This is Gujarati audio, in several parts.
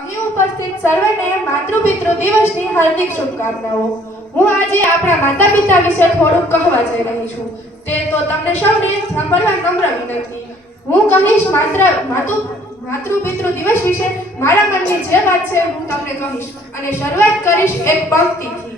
અહીં ઉપસ્થિત સર્વને માતૃપિતૃ દિવસની હાર્દિક શુભકામનાઓ। હું આજે આપણા માતા પિતા વિશે થોડુંક કહેવા જઈ રહી છું। તે તો તમને સૌને સાંભળવા નમ્ર વિનંતી। હું કહીશ માતૃપિતૃ દિવસ વિશે મારા મનની જે વાત છે હું તમને કહીશ અને શરૂઆત કરીશ એક પંક્તિથી।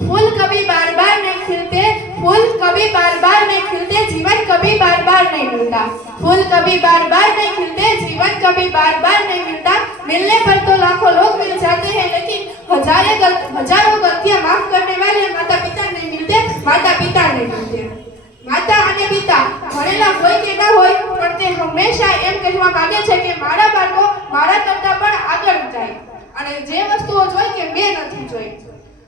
फूल कभी बार बार नहीं खिलते, फूल कभी बार बार नहीं खिलते, जीवन कभी बार बार नहीं मिलता। फूल कभी बार बार नहीं खिलते, जीवन कभी बार बार नहीं मिलता। मिलने पर तो लाखों लोग मिल जाते हैं, लेकिन हजारों गलतियां माफ करने वाले माता पिता नहीं मिलते, माता पिता नहीं मिलते। माता અને પિતા ભણેલા હોય કે ના હોય પણ તે હંમેશા એમ કહેવા માંગે છે કે મારા બાળકો મારા કરતા પણ આગળ જાય અને જે વસ્તુઓ જોઈ કે મેં નથી જોઈ।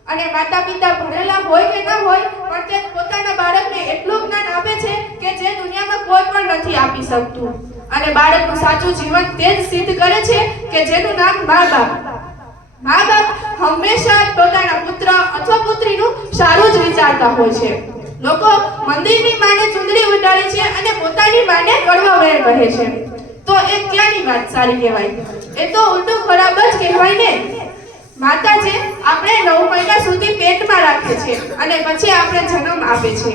અને માતા પિતા ભણેલા હોય કે ના હોય પણ તે પોતાના બાળકને એટલું જ્ઞાન આપે છે કે જે દુનિયામાં કોઈ પણ નથી આપી શકતું। અને બાળકનું સાચું જીવન તે જ સિદ્ધ કરે છે કે જેનું નામ મા-બાપ। મા-બાપ હંમેશા પોતાના પુત્ર અથવા પુત્રીનું સારું જ વિચારતા હોય છે। લોકો મંદિરની માને ચુંદડી ઉડાડે છે અને પોતાની માને કડવા વેર કહે છે, તો એ ક્યાંની વાત સારી કહેવાય? એ તો ઉલટું ખરાબ જ કહેવાય ને। માતા છે આપણે 9 મહિના સુધી પેટમાં રાખે છે અને પછી આપણે જન્મ આપે છે,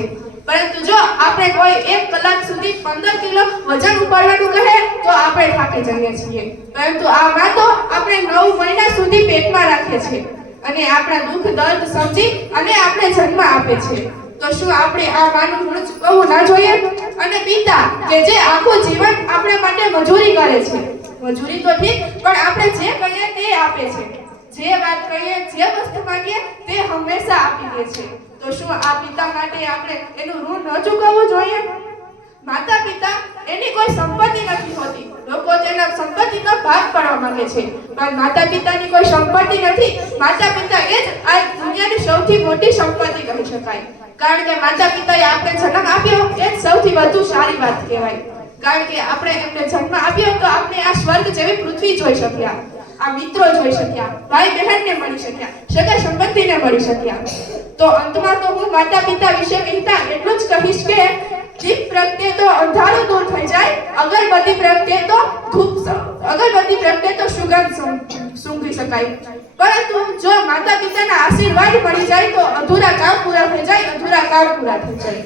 પરંતુ જો આપણે કોઈ 1 કલાક સુધી 15 કિલો વજન ઉપાડવાનું કહે તો આપણે થાકી જઈએ છીએ, પરંતુ આ માં તો આપણે 9 મહિના સુધી પેટમાં રાખે છે અને આપણા દુઃખ દર્દ સમજી અને આપણે જન્મ આપે છે। તો શું આપણે આ માનું ઋણ ચૂકવવું ના જોઈએ? અને પિતા કે જે આખું જીવન આપણા માટે મજૂરી કરે છે, મજૂરી તો ઠીક પણ આપણે જે કહીએ તે આપે છે, જે વાત કહીએ જે વસ્તુ માંગીએ તે હંમેશા આપી દે છે। તો શું આ પિતા માટે આપણે એનું ઋણ ન ચૂકવવું જોઈએ? માતા પિતા એની કોઈ સંપત્તિ નથી હોતી, લોકો તેના સંપત્તિનો ભાગ પાડવા માંગે છે, પણ માતા પિતાની કોઈ સંપત્તિ નથી। માતા પિતા એ જ આ દુનિયાની સૌથી મોટી સંપત્તિ કહી શકાય, કારણ કે માતા પિતાએ આપણે જન્મ આપ્યો એ જ સૌથી વધુ સારી વાત કહેવાય, કારણ કે આપણે એમને જન્મ આપ્યો તો આપણે આ સ્વર્ગ જેવી પૃથ્વી જોઈ શક્યા, આ મિત્રો જોઈ શક્યા, ભાઈ બહેનને મળી શક્યા, સગા સંબંધીને મળી શક્યા। તો અંતમાં તો હું માતા પિતા વિશે કહેતા એટલું જ કહીશ કે દીપ પ્રગટે તો અંધારું દૂર થઈ જાય, અગરબત્તી પ્રગટે તો સુગંધ સૂંઘી શકાય, પરંતુ જો માતા પિતાના આશીર્વાદ મળી જાય તો અધૂરા કામ પૂરા થઈ જાય, અધૂરા કામ પૂરા થઈ જાય।